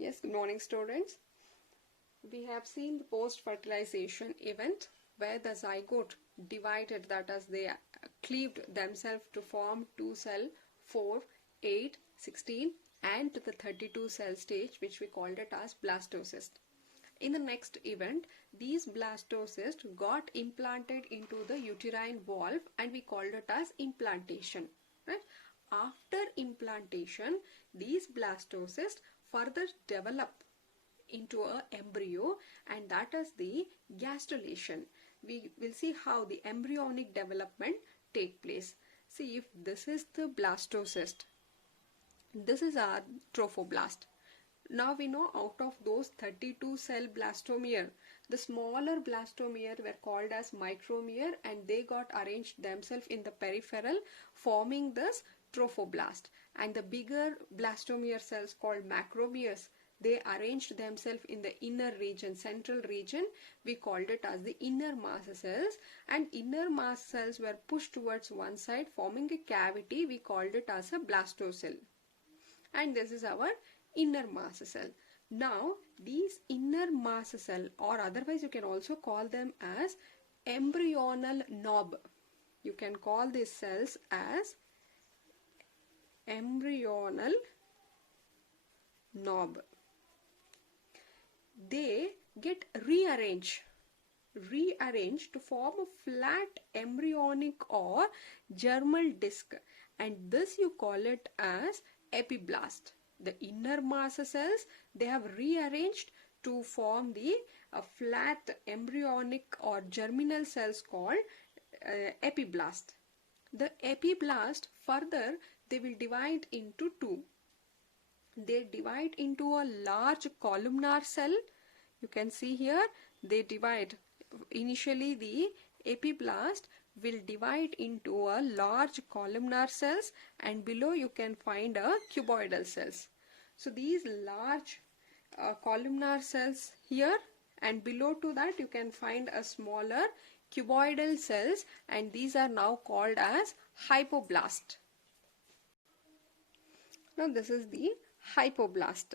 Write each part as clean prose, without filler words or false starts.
Yes, good morning students. We have seen the post-fertilization event where the zygote divided, that is they cleaved themselves to form 2 cell, 4, 8, 16 and to the 32 cell stage, which we called it as blastocyst. In the next event, these blastocysts got implanted into the uterine valve and we called it as implantation. Right? After implantation, these blastocysts further develop into an embryo, and that is the gastrulation. We will see how the embryonic development take place. See, if this is the blastocyst, this is our trophoblast. Now we know out of those 32 cell blastomere, the smaller blastomere were called as micromere and they got arranged themselves in the peripheral, forming this trophoblast. And the bigger blastomere cells called macromeres, they arranged themselves in the inner region, central region. We called it as the inner mast cells, and inner mast cells were pushed towards one side, forming a cavity. We called it as a blastocell. And this is our inner mast cell. Now these inner mast cell, or otherwise you can also call them as embryonal knob. You can call these cells as embryonal knob. They get rearranged to form a flat embryonic or germinal disc, and this you call it as epiblast. The inner mast cells, they have rearranged to form the flat embryonic or germinal cells called epiblast. The epiblast further they will divide into two. They divide into a large columnar cell. You can see here they divide. Initially the epiblast will divide into a large columnar cells, and below you can find a cuboidal cells. So these large columnar cells here, and below to that you can find a smaller cuboidal cells, and these are now called as hypoblast. Now this is the hypoblast.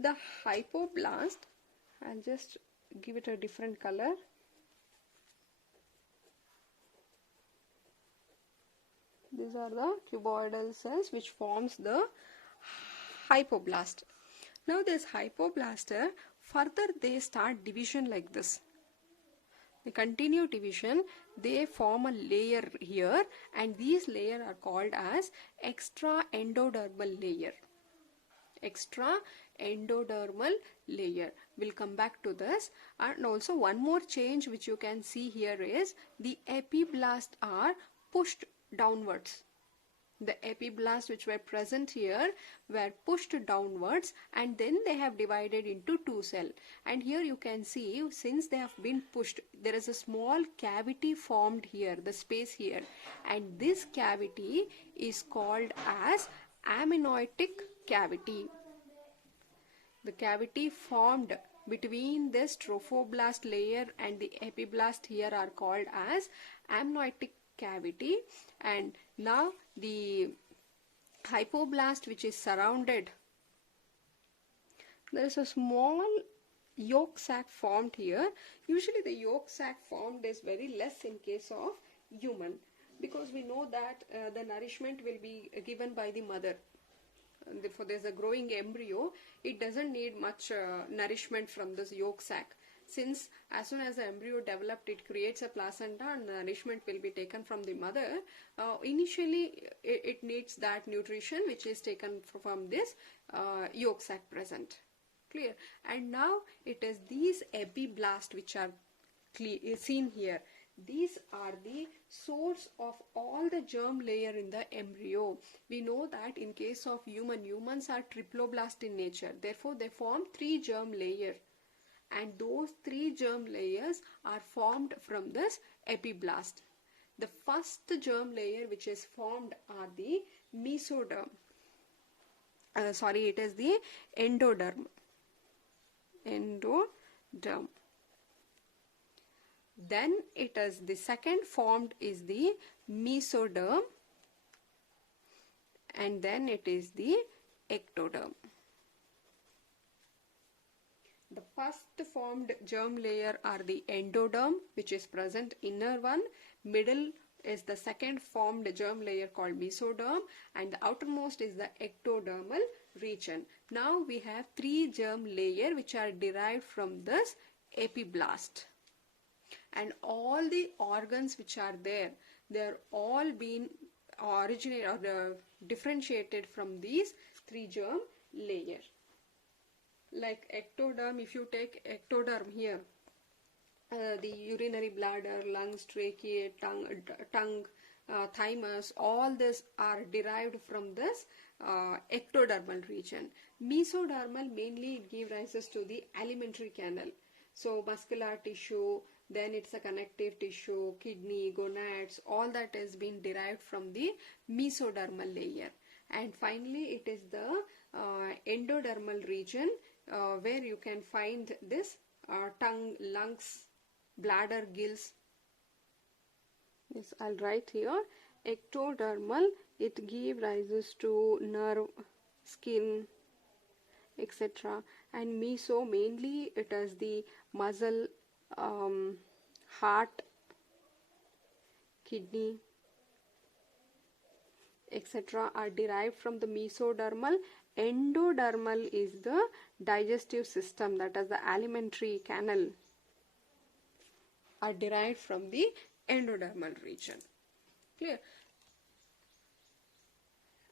The hypoblast, I'll just give it a different color. These are the cuboidal cells which forms the hypoblast. Now this hypoblaster, further they start division like this. They continue division, they form a layer here, and these layers are called as extra endodermal layer. Extra endodermal layer. We'll come back to this. And also one more change which you can see here is the epiblast are pushed downwards. The epiblast which were present here were pushed downwards, and then they have divided into two cells. And here you can see, since they have been pushed, there is a small cavity formed here, the space here, and this cavity is called as amniotic cavity. The cavity formed between this trophoblast layer and the epiblast here are called as amniotic cavity. And now the hypoblast which is surrounded, there is a small yolk sac formed here. Usually the yolk sac formed is very less in case of human, because we know that the nourishment will be given by the mother. Therefore there is a growing embryo, it doesn't need much nourishment from this yolk sac. Since as soon as the embryo developed, it creates a placenta and nourishment will be taken from the mother. Initially it needs that nutrition which is taken from this yolk sac present. Clear? And now it is these epiblast which are seen here. These are the source of all the germ layer in the embryo. We know that in case of humans are triploblast in nature. Therefore they form 3 germ layers. And those 3 germ layers are formed from this epiblast. The first germ layer which is formed are the mesoderm. It is the endoderm. Endoderm. Then it is the second formed is the mesoderm, and then it is the ectoderm. The first formed germ layer are the endoderm, which is present inner one. Middle is the second formed germ layer called mesoderm, and the outermost is the ectodermal region. Now we have three germ layer which are derived from this epiblast, and all the organs which are there, they are all been originated or differentiated from these three germ layer. Like ectoderm, if you take ectoderm here, the urinary bladder, lungs, trachea, tongue, thymus, all this are derived from this ectodermal region. Mesodermal mainly give rises to the alimentary canal. So muscular tissue, then it's a connective tissue, kidney, gonads, all that has been derived from the mesodermal layer. And finally it is the endodermal region where you can find this tongue, lungs, bladder, gills. Yes, I'll write here. Ectodermal, it gives rises to nerve, skin, etc. And meso, mainly it is the muscle, heart, kidney, etc. are derived from the mesodermal. Endodermal is the digestive system, that is the alimentary canal, are derived from the endodermal region. Clear?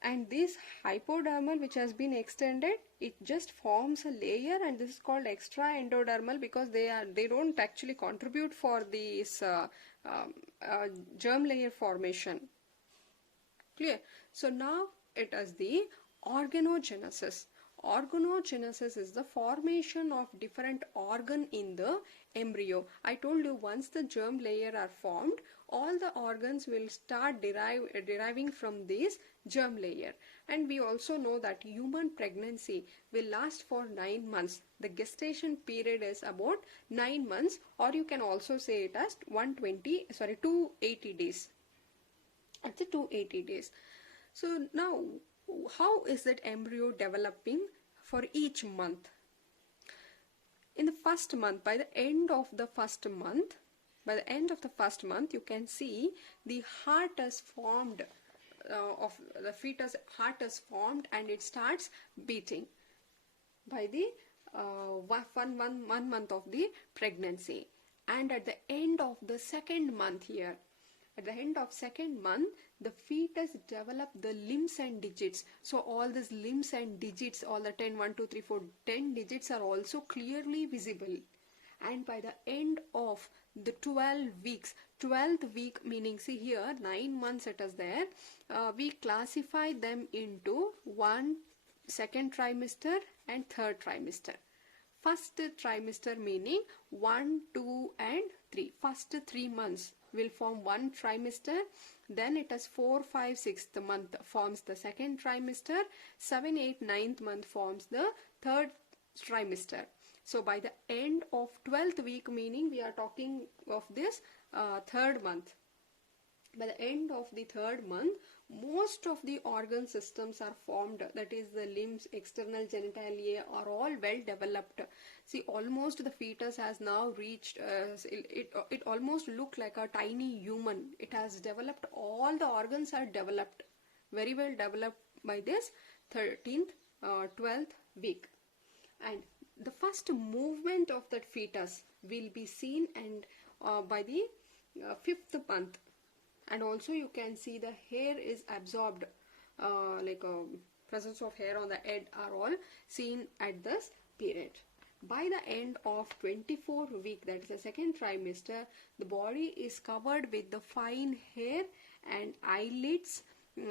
And this hypodermal, which has been extended, it just forms a layer, and this is called extra endodermal because they don't actually contribute for this germ layer formation. Clear? So now it is the organogenesis. Organogenesis is the formation of different organ in the embryo. I told you once the germ layer are formed, all the organs will start deriving from this germ layer. And we also know that human pregnancy will last for 9 months. The gestation period is about 9 months, or you can also say it as 280 days. It's a 280 days. So now, how is that embryo developing for each month? In the first month, by the end of the first month, you can see the heart has formed, of the fetus heart has formed, and it starts beating by the 1 month of the pregnancy. And at the end of the second month here, at the end of second month, the fetus develop the limbs and digits. So all these limbs and digits, all the 10, 1, 2, 3, 4, 10 digits are also clearly visible. And by the end of the 12 weeks, 12th week meaning, see here 9 months it is there, we classify them into second trimester and third trimester. First trimester meaning 1, 2 and 3. First 3 months will form one trimester. Then it is 4, 5, 6th month forms the second trimester. 7, 8, 9th month forms the third trimester. So by the end of 12th week, meaning we are talking of this third month. By the end of the third month, most of the organ systems are formed, that is the limbs, external genitalia are all well developed. See, almost the fetus has now reached, it almost look like a tiny human. It has developed, all the organs are developed, very well developed by this 13th, 12th week. And the first movement of that fetus will be seen and by the 5th month. And also you can see the hair is absorbed, presence of hair on the head are all seen at this period. By the end of 24th week, that is the second trimester, the body is covered with the fine hair, and eyelids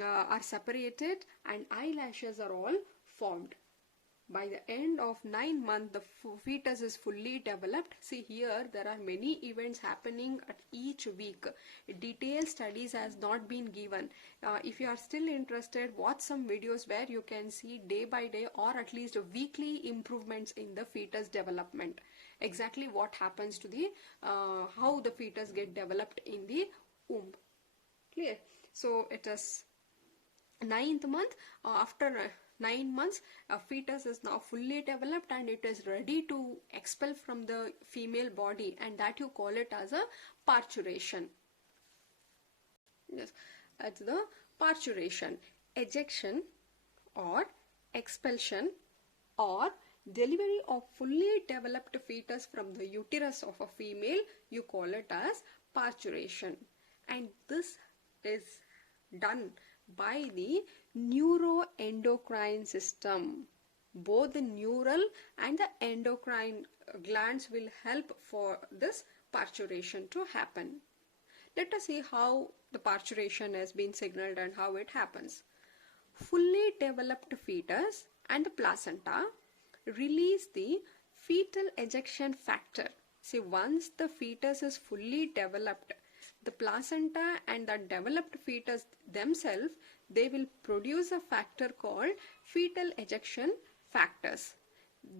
are separated and eyelashes are all formed. By the end of 9 months, the fetus is fully developed. See here, there are many events happening at each week. Detailed studies has not been given. If you are still interested, watch some videos where you can see day by day or at least weekly improvements in the fetus development. Exactly what happens to the, how the fetus get developed in the womb. Clear? So it is 9th month, after 9 months, a fetus is now fully developed and it is ready to expel from the female body, and that you call it as a parturition. Yes, that's the parturition. Ejection or expulsion or delivery of fully developed fetus from the uterus of a female, you call it as parturition. And this is done by the neuroendocrine system. Both the neural and the endocrine glands will help for this parturition to happen. Let us see how the parturition has been signaled and how it happens. Fully developed fetus and the placenta release the fetal ejection factor. See, once the fetus is fully developed, the placenta and the developed fetus themselves, they will produce a factor called fetal ejection factors.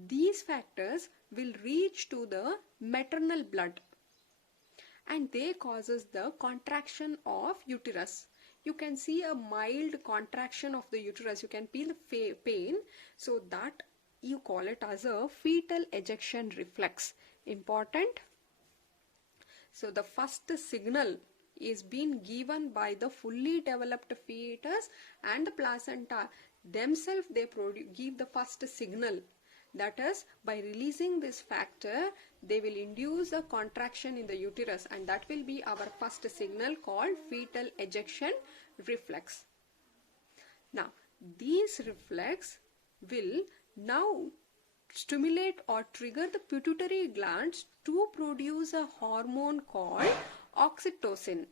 These factors will reach to the maternal blood and they causes the contraction of uterus. You can see a mild contraction of the uterus. You can feel the pain. So that you call it as a fetal ejection reflex. Important. So the first signal is being given by the fully developed fetus and the placenta themselves. They give the first signal. That is, by releasing this factor, they will induce a contraction in the uterus, and that will be our first signal called fetal ejection reflex. Now, these reflex will now stimulate or trigger the pituitary glands to produce a hormone called oxytocin.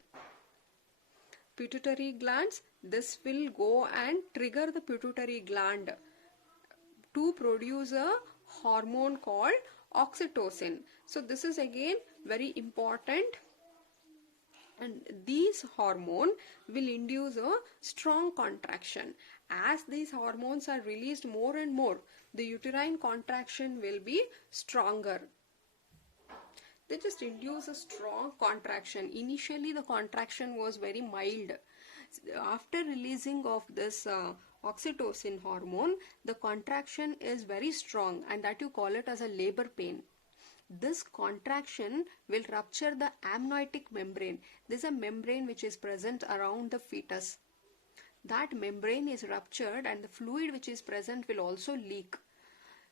Pituitary glands, this will go and trigger the pituitary gland to produce a hormone called oxytocin. So this is again very important, and these hormone will induce a strong contraction. As these hormones are released more and more, the uterine contraction will be stronger. They just induce a strong contraction. Initially the contraction was very mild. After releasing of this oxytocin hormone, the contraction is very strong, and that you call it as a labor pain. This contraction will rupture the amniotic membrane. This is a membrane which is present around the fetus. That membrane is ruptured and the fluid which is present will also leak.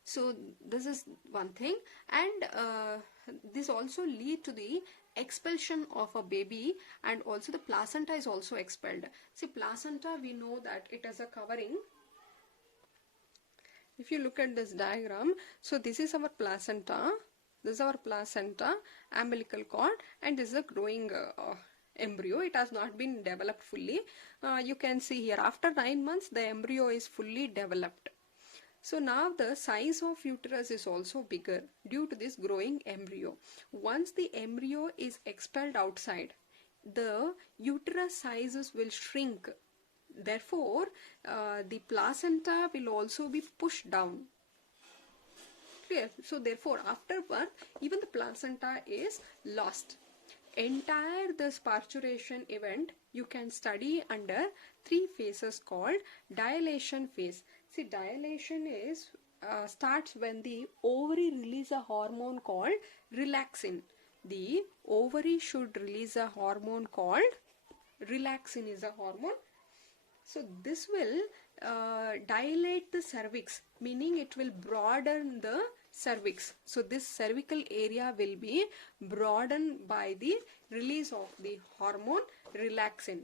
So this is one thing, and this also lead to the expulsion of a baby, and also the placenta is also expelled. See, placenta, we know that it is a covering. If you look at this diagram, so this is our placenta, umbilical cord, and this is a growing embryo. It has not been developed fully. You can see here after 9 months the embryo is fully developed. So now the size of uterus is also bigger due to this growing embryo. Once the embryo is expelled outside, the uterus sizes will shrink. Therefore, the placenta will also be pushed down. Clear? So therefore, after birth, even the placenta is lost. Entire this parturition event you can study under 3 phases called dilation phase. See, dilation is starts when the ovary release a hormone called relaxin. The ovary should release a hormone called relaxin is a hormone. So this will dilate the cervix, meaning it will broaden the cervix. So this cervical area will be broadened by the release of the hormone relaxin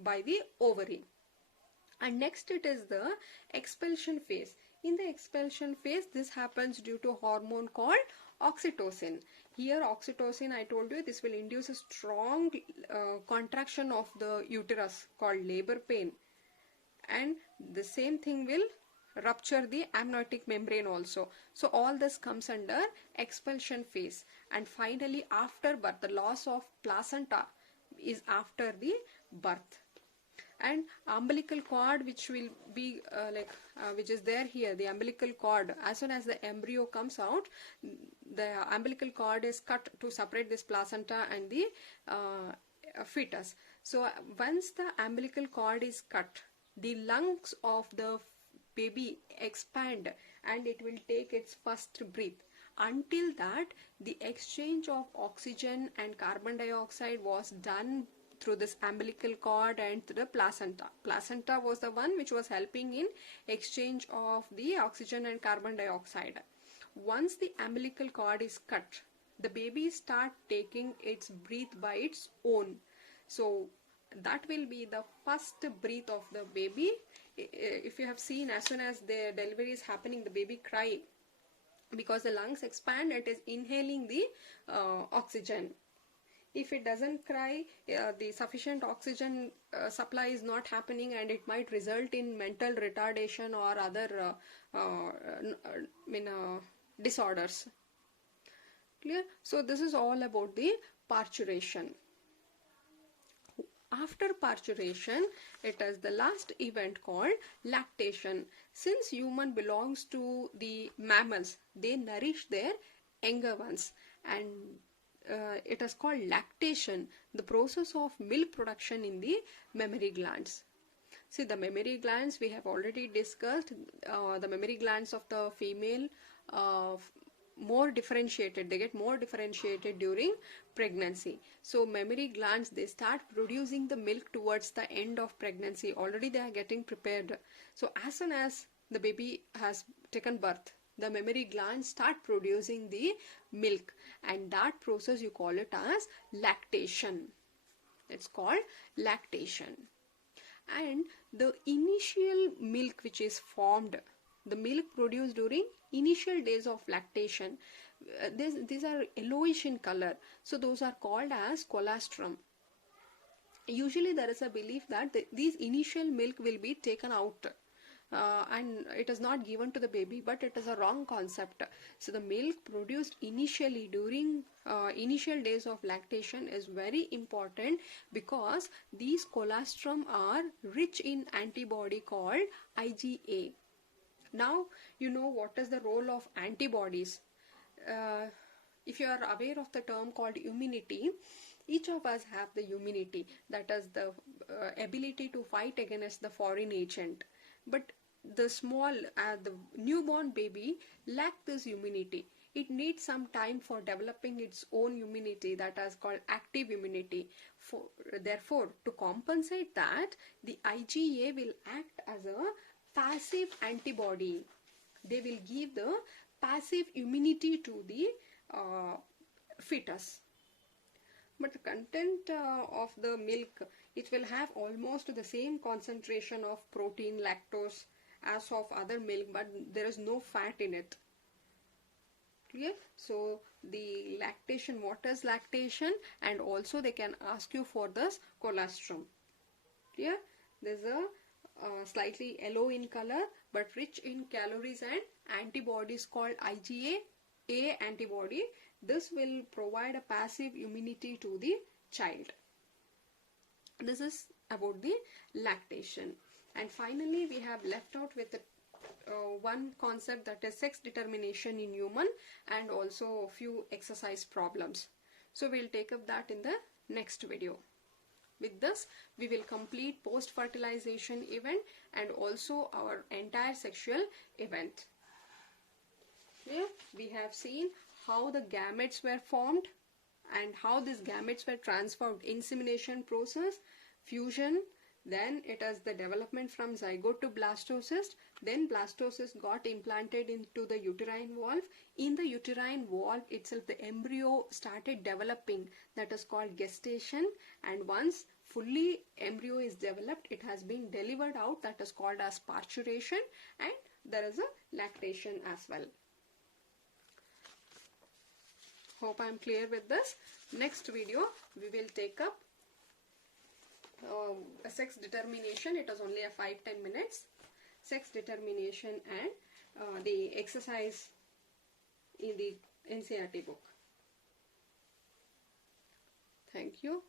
by the ovary. And next it is the expulsion phase. In the expulsion phase, this happens due to hormone called oxytocin. Here oxytocin, I told you, this will induce a strong contraction of the uterus called labor pain, and the same thing will rupture the amniotic membrane also. So all this comes under expulsion phase. And finally after birth, the loss of placenta is after the birth. And umbilical cord, which will be which is there here, the umbilical cord, as soon as the embryo comes out, the umbilical cord is cut to separate this placenta and the fetus. So once the umbilical cord is cut, the lungs of the baby expand and it will take its first breath. Until that, the exchange of oxygen and carbon dioxide was done through this umbilical cord and through the placenta. Placenta was the one which was helping in exchange of the oxygen and carbon dioxide. Once the umbilical cord is cut, the baby start taking its breath by its own. So that will be the first breath of the baby. If you have seen, as soon as the delivery is happening, the baby cry because the lungs expand, it is inhaling the oxygen. If it doesn't cry, the sufficient oxygen supply is not happening and it might result in mental retardation or other disorders. Clear? So this is all about the parturition. After parturition, it is the last event called lactation. Since human belongs to the mammals, they nourish their younger ones, and it is called lactation, the process of milk production in the mammary glands. See, the mammary glands we have already discussed. The mammary glands of the female more differentiated, they get more differentiated during pregnancy. So mammary glands, they start producing the milk towards the end of pregnancy. Already they are getting prepared. So as soon as the baby has taken birth, the mammary glands start producing the milk, and that process you call it as lactation. It's called lactation. And the initial milk which is formed, the milk produced during initial days of lactation, these are yellowish in color, so those are called as colostrum. Usually there is a belief that these initial milk will be taken out and it is not given to the baby, but it is a wrong concept. So the milk produced initially during initial days of lactation is very important, because these colostrum are rich in antibody called IgA. Now you know what is the role of antibodies. If you are aware of the term called immunity, each of us have the immunity, that is the ability to fight against the foreign agent. But the newborn baby lack this immunity. It needs some time for developing its own immunity, that is called active immunity. Therefore, to compensate that, the IgA will act as a passive antibody. They will give the passive immunity to the fetus. But the content of the milk, it will have almost the same concentration of protein, lactose as of other milk, but there is no fat in it. Clear? So the lactation, what is lactation? And also they can ask you for this colostrum. Clear? There's a slightly yellow in color but rich in calories and antibodies called IgA antibody. This will provide a passive immunity to the child. This is about the lactation. And finally we have left out with one concept, that is sex determination in human, and also a few exercise problems. So we'll take up that in the next video. With this, we will complete post-fertilization event and also our entire sexual event. Here we have seen how the gametes were formed and how these gametes were transformed. Insemination process, fusion, then it is the development from zygote to blastocyst, then blastocyst got implanted into the uterine valve. In the uterine valve itself, the embryo started developing, that is called gestation, and once fully embryo is developed, it has been delivered out, that is called as parturition, and there is a lactation as well. Hope I am clear with this. Next video we will take up a sex determination. It is only a 5-10 minutes. Sex determination and the exercise in the NCERT book. Thank you.